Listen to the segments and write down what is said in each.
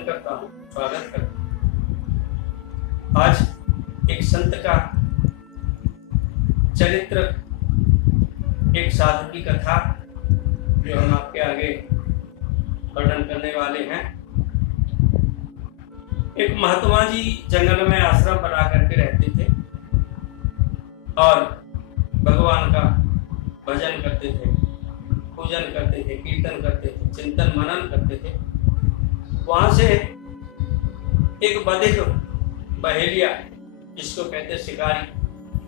अभिवादन करता हूँ, स्वागत करता हूँ। आज एक संत का चरित्र, एक साधु की कथा जो हम आपके आगे वर्णन करने वाले हैं। एक महात्मा जी जंगल में आश्रम बना करके रहते थे और भगवान का भजन करते थे, पूजन करते थे, कीर्तन करते थे, चिंतन मनन करते थे। वहां से एक बधिक बहेलिया, जिसको कहते हैं शिकारी,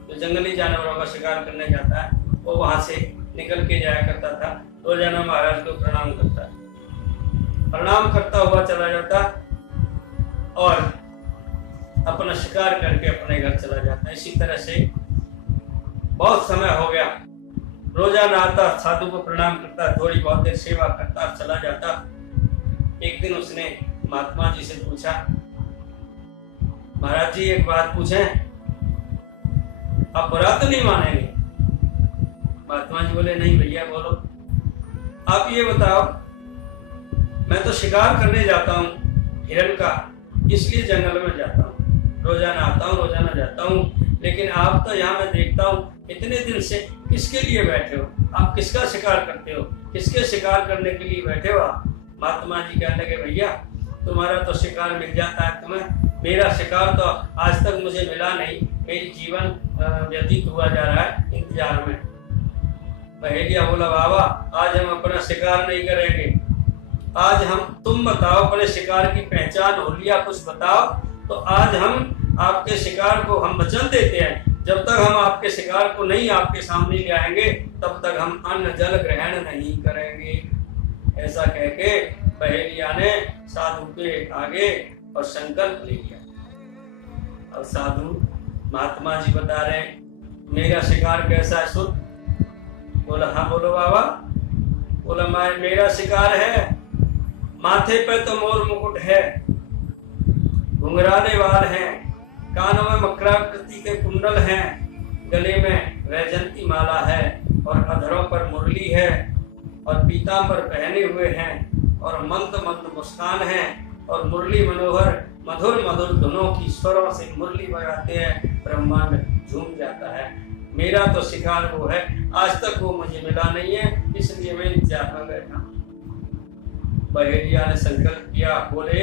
जो जंगली जानवरों का शिकार करने जाता है, वो वहां से निकल के जाया करता था। रोजाना महाराज को प्रणाम करता, प्रणाम करता हुआ चला जाता और अपना शिकार करके अपने घर चला जाता। इसी तरह से बहुत समय हो गया। रोजाना आता, साधु को प्रणाम करता, थोड़ी बहुत देर सेवा करता, चला जाता। एक दिन उसने महात्मा जी से पूछा, महाराज जी एक बात पूछें, आप बुरा तो नहीं मानेंगे? महात्मा जी बोले, नहीं भैया बोलो। आप ये बताओ, मैं तो शिकार करने जाता हूँ हिरण का, इसलिए जंगल में जाता हूँ, रोजाना आता हूँ, रोजाना जाता हूँ, लेकिन आप तो यहाँ मैं देखता हूँ इतने दिन से किसके लिए बैठे हो? आप किसका शिकार करते हो? किसके शिकार करने के लिए बैठे हो आप? महात्मा जी कहने लगे, भैया तुम्हारा तो शिकार मिल जाता है तुम्हें, मेरा शिकार तो आज तक मुझे मिला नहीं। मेरी जीवन व्यतीत हुआ जा रहा है इंतजार में। बहेलिया बोला, बाबा आज हम अपना शिकार नहीं करेंगे, आज हम, तुम बताओ अपने शिकार की पहचान हुलिया कुछ बताओ, तो आज हम आपके शिकार को हम वचन देते हैं, जब तक हम आपके शिकार को नहीं आपके सामने ले आएंगे तब तक हम अन्न जल ग्रहण नहीं करेंगे। ऐसा कह के बहेलिया ने साधु के आगे और संकल्प ले लिया। और साधु महात्मा जी बता रहे, मेरा शिकार कैसा है सुन? बोला, हाँ बोलो बाबा। बोला, मेरा शिकार है, माथे पे तो मोर मुकुट है, घुंघराले बाल हैं, कानों में मकराकृति के कुंडल हैं, गले में वैजंती माला है और अधरों पर मुरली है और पीतांबर पहने हुए हैं और मंद मंद मुस्कान है और मुरली मनोहर मधुर मधुर धुनों की स्वरों से मुरली बजाते हैं, ब्रह्मांड झूम जाता है। मेरा तो शिकार वो है, आज तक वो मुझे मिला नहीं है, इसलिए मैं इंतजार में बैठा। बहेलिया ने संकल्प किया, बोले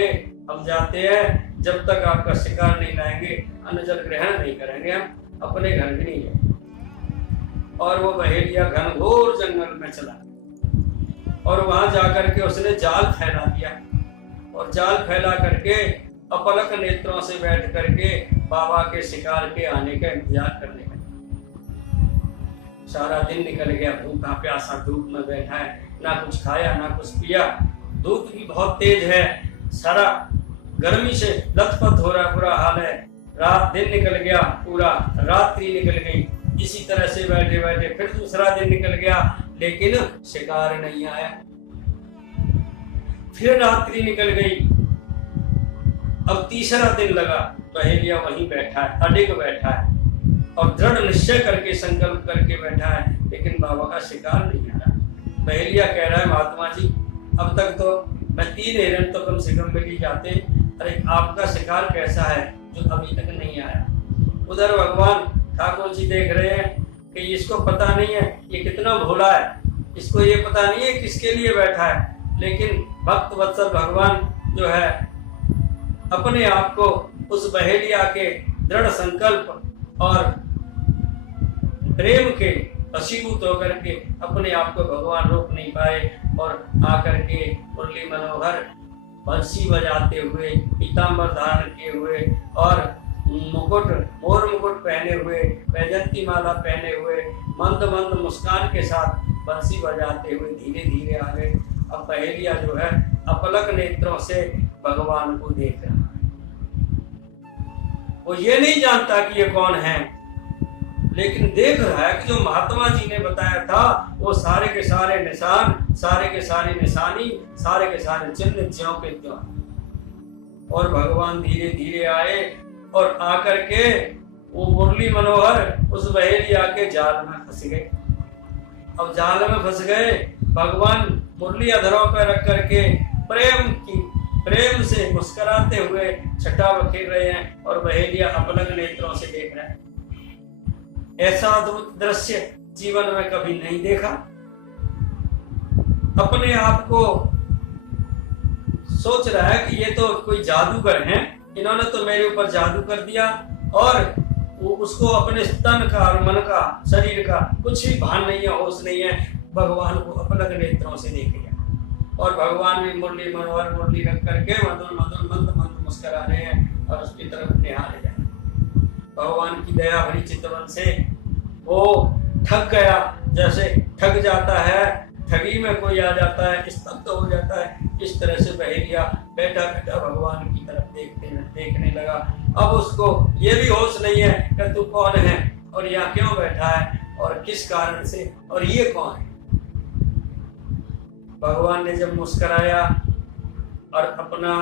हम जाते हैं, जब तक आपका शिकार नहीं लाएंगे अन्न जल ग्रहण नहीं करेंगे, हम अपने घर भी नहीं जाएंगे। और वो बहेलिया घनघोर जंगल में चला और वहां जाकर के उसने जाल फैला दिया और जाल फैला करके अपलक नेत्रों से बैठ करके बाबा के शिकार के आने का इंतजार करने लगा। सारा दिन निकल गया, भूखा प्यासा धूप में बैठा है, ना कुछ खाया ना कुछ पिया। धूप भी बहुत तेज है, सारा गर्मी से लथपथ हो रहा, बुरा हाल है। रात दिन निकल गया, पूरा रात्रि निकल गई। इसी तरह से बैठे बैठे फिर दूसरा दिन निकल गया, लेकिन शिकार नहीं आया। फिर रात्रि निकल गई, अब तीसरा दिन लगा। बहेलिया वहीं बैठा है, अडिग बैठा है और दृढ़ निश्चय करके संकल्प करके बैठा है, लेकिन बाबा का शिकार नहीं आ रहा। बहेलिया कह रहा है, महात्मा जी अब तक तो मैं 3 हिरण तो कम से कम मिल ही जाते, अरे आपका शिकार कैसा है जो अभी तक नहीं आया? उधर भगवान ठाकुर जी देख रहे हैं कि इसको पता नहीं है ये कितना भोला है, इसको ये पता नहीं है किसके लिए बैठा है, लेकिन भक्त वत्सल भगवान जो है अपने आप को उस बहेलिया के दृढ़ संकल्प और प्रेम के वशीभूत होकर के अपने आप को भगवान रोक नहीं पाए और आकर के मुरली मनोहर बंसी बजाते हुए, पीतांबर धारण किए हुए और मुकुट, मोर मुकुट पहने हुए, वैजंती माला पहने हुए, मंद मंद मुस्कान के साथ बंसी बजाते हुए धीरे धीरे आ गए। अब बहेलिया जो है अपलक नेत्रों से भगवान को देख रहा है। वो ये नहीं जानता कि ये कौन है, लेकिन देख रहा है कि जो महात्मा जी ने बताया था वो सारे के सारे निशान, सारे के सारे निशानी, सारे के सारे चिन्ह ज्यों के त्यों। और भगवान धीरे धीरे आए और आकर के वो मुरली मनोहर उस बहेलिया के जाल में फंस गए। अब जाल में फंस गए, भगवान मुरली अधरों पर रख करके प्रेम की प्रेम से मुस्कुराते हुए छटा बखेर रहे हैं और बहेलिया अपलक नेत्रों से देख रहे हैं। ऐसा अद्भुत दृश्य जीवन में कभी नहीं देखा। अपने आप को सोच रहा है कि ये तो कोई जादूगर हैं, इन्होंने तो मेरे ऊपर जादू कर दिया, और वो उसको अपने तन का और मन का, शरीर का कुछ भी भान नहीं है, होश नहीं है। भगवान को अपलक नेत्रों से देख लिया और भगवान भी मुरली मनोहर मुरली रख करके मधुर मधुर मंद मंद मुस्कुरा रहे हैं और उसकी तरफ निहारे जा रहे हैं। भगवान की दया भरी चितवन से वो ठग गया, जैसे ठग जाता है, ठगी में कोई आ जाता है, स्तब्ध तो हो जाता है। इस तरह से बहेलिया बैठा बैठा भगवान की तरफ देखने लगा। अब उसको ये भी होश नहीं है कि तू कौन है और यहाँ क्यों बैठा है और किस कारण से, और ये कौन है। भगवान ने जब मुस्कुराया और अपना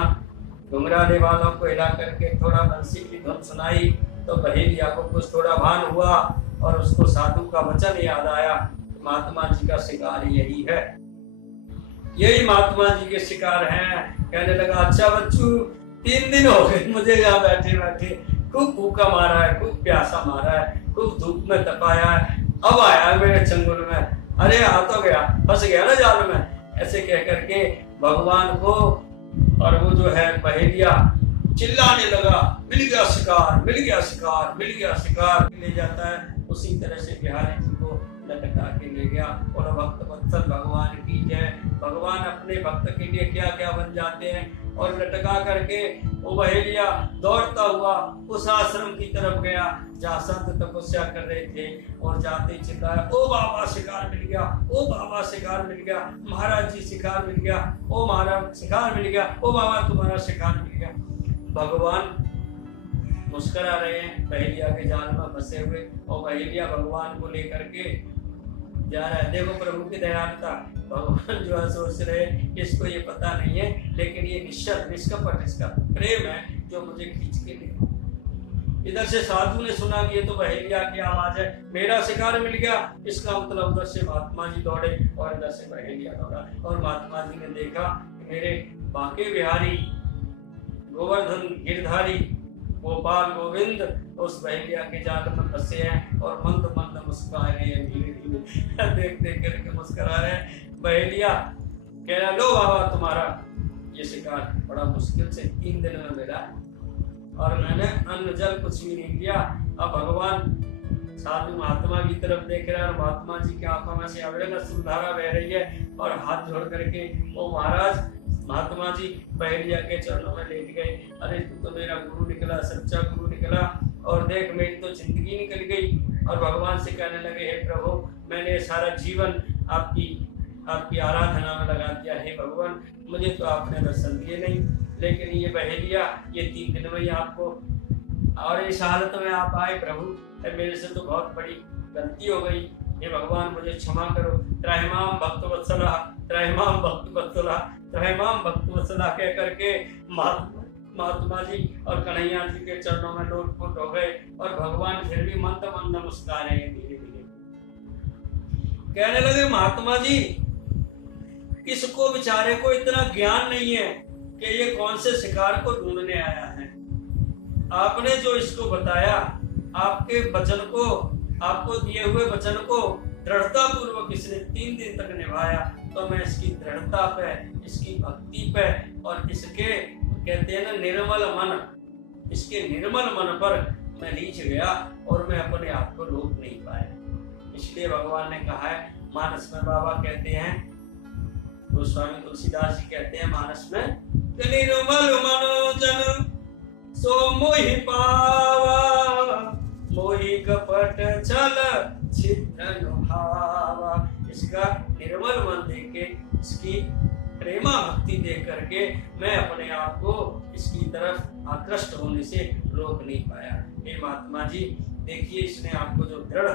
घुंघराने वालों को हिला करके थोड़ा बंसी की धुन सुनाई, तो बहेलिया को कुछ थोड़ा भान हुआ और उसको साधु का वचन याद आया। महात्मा जी का शिकार यही है, यही महात्मा जी के शिकार हैं। कहने लगा, अच्छा बच्चू, 3 दिन हो गए मुझे यहाँ बैठे बैठे, खूब भूखा मारा है, खूब प्यासा मारा है, खूब धूप में तपाया है, अब आया मेरे चंगुल में, अरे आ तो गया, फंस गया ना जाल में। ऐसे कह करके भगवान को, और वो जो है बहेलिया चिल्लाने लगा, मिल गया शिकार, मिल गया शिकार, मिल गया शिकार। ले जाता है उसी तरह से बिहारी जी को लटका के ले गया। और भक्त वत्सल भगवान की जय। भगवान अपने भक्त के लिए क्या क्या बन जाते हैं। और लटका करके वो बहेलिया दौड़ता हुआ उस आश्रम की तरफ गया जहाँ संत तपस्या कर रहे थे, और जाते चिल्लाया, ओ बाबा शिकार मिल गया, ओ बाबा शिकार मिल गया, महाराज जी शिकार मिल गया, ओ महाराज शिकार मिल गया, ओ बाबा तुम्हारा शिकार मिल गया। भगवान मुस्कुरा रहे हैं बहेलिया के जाल में फंसे हुए, और बहेलिया भगवान को लेकर के जा रहा है। देखो प्रभु की दयालुता, भगवान जो है सोच रहे इसको ये पता नहीं है, लेकिन ये निष्कपट इसका प्रेम है जो मुझे खींच के ले। इधर से साधु ने सुना कि ये तो बहेलिया की आवाज है, मेरा शिकार मिल गया, इसका मतलब उधर से महात्मा जी दौड़े और इधर से बहेलिया दौड़ा। और महात्मा जी ने देखा कि मेरे बांके बिहारी गोवर्धन गिरधारी गोपाल गोविंद उस बहेलिया के जाल में फंसे हैं और मंद मंद मुस्कुरा रहे हैं, धीरे धीरे देख देख करके मुस्कुरा रहे हैं। बहेलिया कह रहा, लो बाबा तुम्हारा ये शिकार बड़ा मुश्किल से 3 दिन में मिला और मैंने अन्न जल कुछ भी नहीं किया। अब भगवान साधु महात्मा की तरफ देख रहा है और महात्मा जी की आंखों में से अविरल अश्रुधारा बह रही है, और हाथ जोड़ करके वो महाराज महात्मा जी बहेलिया के चरणों में लेट गए। अरे तू तो मेरा गुरु निकला, सच्चा गुरु निकला, और देख मेरी तो जिंदगी निकल गई। और भगवान से कहने लगे, हे प्रभु, मैंने सारा जीवन आपकी आराधना में लगा दिया, हे भगवान मुझे तो आपने दर्शन दिए नहीं, लेकिन ये बहेलिया ये 3 दिन में ही आपको, और इस हालत में आप आए प्रभु, मेरे से तो बहुत बड़ी गलती हो गई, हे भगवान मुझे क्षमा करो। त्रयमाम भक्तवत्सला, त्रयमाम भक्तवत्सला, त्रयमाम भक्तवत्सला कह करके महात्मा जी और कन्हैया जी के चरणों में लोटपोट हो गए। और भगवान फिर भी मंद मंद मुस्कुरा रहे हैं धीरे धीरे। कहने लगे, महात्मा जी इसको बेचारे को इतना ज्ञान नहीं है कि ये कौन से शिकार को ढूंढने आया है। आपने जो इसको बताया, आपके वचन को, आपको दिए हुए वचन को दृढ़ता पूर्वक इसने 3 दिन तक निभाया, तो मैं इसकी दृढ़ता पे, इसकी भक्ति पे, और इसके कहते हैं ना निर्मल मन, इसके निर्मल मन पर मैं रीझ गया और मैं अपने आप को रोक नहीं पाया। इसलिए भगवान ने कहा है, मानस में बाबा कहते हैं, गोस्वामी तुलसीदास जी कहते हैं मानस में, निर्मल मनोजन सो मोहि पावा, मोहि कपट छल छिद्र भावा। इसका निर्मल मन देके, इसकी प्रेमा भक्ति देख करके मैं अपने आप को इसकी तरफ आकृष्ट होने से रोक नहीं पाया। हे महात्मा जी, देखिए इसने आपको जो दृढ़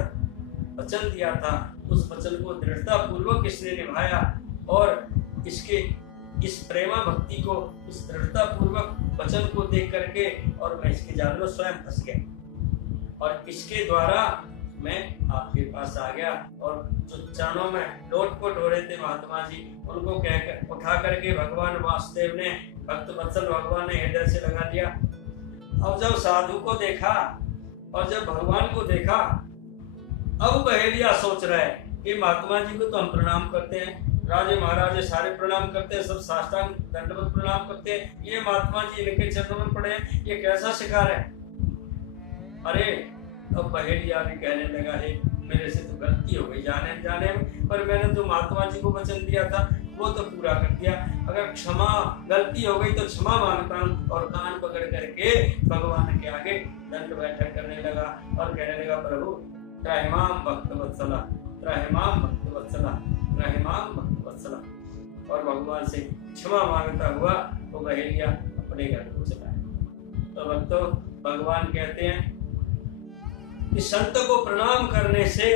वचन दिया था, उस वचन को दृढ़ता पूर्वक इसने निभाया, और इसके इस प्रेमा भक्ति को, इस दृढ़ता पूर्वक वचन को देख करके, और मैं इसके जाल में स्वयं फंस गया, और इसके द्वारा मैं आपके पास आ गया। और जो चरणों में लोटपोट हो रहे थे महात्मा जी, उनको कहकर उठा करके भगवान वासुदेव ने भक्त वत्सल भगवान ने हृदय से लगा लिया। अब जब साधु को देखा और जब भगवान को देखा, अब पहेलिया सोच रहा है कि महात्मा जी को तो हम प्रणाम करते हैं, राजे महाराजे सारे प्रणाम करते हैं, सब साष्टांग दंडवत प्रणाम करते हैं, ये महात्मा जी इनके चरणों में पड़े हैं, ये कैसा शिकार है। अरे अब पहेलिया भी कहने लगा है मेरे से तो गलती हो गई जाने जाने में, पर मैंने जो महात्मा जी को वचन दिया था वो तो पूरा कर दिया। अगर क्षमा गलती हो गई तो क्षमा मांगता हूँ। और कान पकड़ करके भगवान के आगे दंड बैठक करने लगा और कहने लगा प्रभु त्रयमाम भक्त वत्सला, त्रयमाम भक्त वत्सला, त्रयमाम भक्त वत्सला। और भगवान से क्षमा मांगता हुआ वो पहेलिया अपने घर को चला। तो भक्तों भगवान कहते हैं कि संत को प्रणाम करने से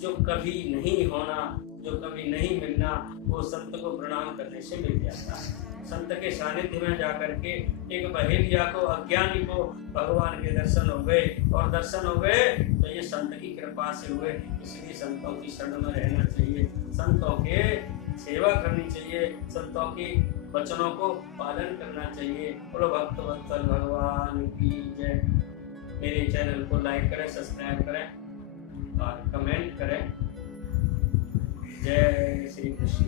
जो कभी नहीं होना, जो कभी नहीं मिलना, वो संत को प्रणाम करने से मिल जाता है। संत के सानिध्य में जाकर के एक बहेलिया को, अज्ञानी को भगवान के दर्शन हो गए, और दर्शन हो गए तो ये संत की कृपा से हुए। इसलिए संतों की शरण में रहना चाहिए, संतों के सेवा करनी चाहिए, संतों के वचनों को पालन करना चाहिए। बोलो भक्त वत्सल भगवान की जय। मेरे चैनल को लाइक करें, सब्सक्राइब करें और कमेंट करें। जय श्री कृष्ण।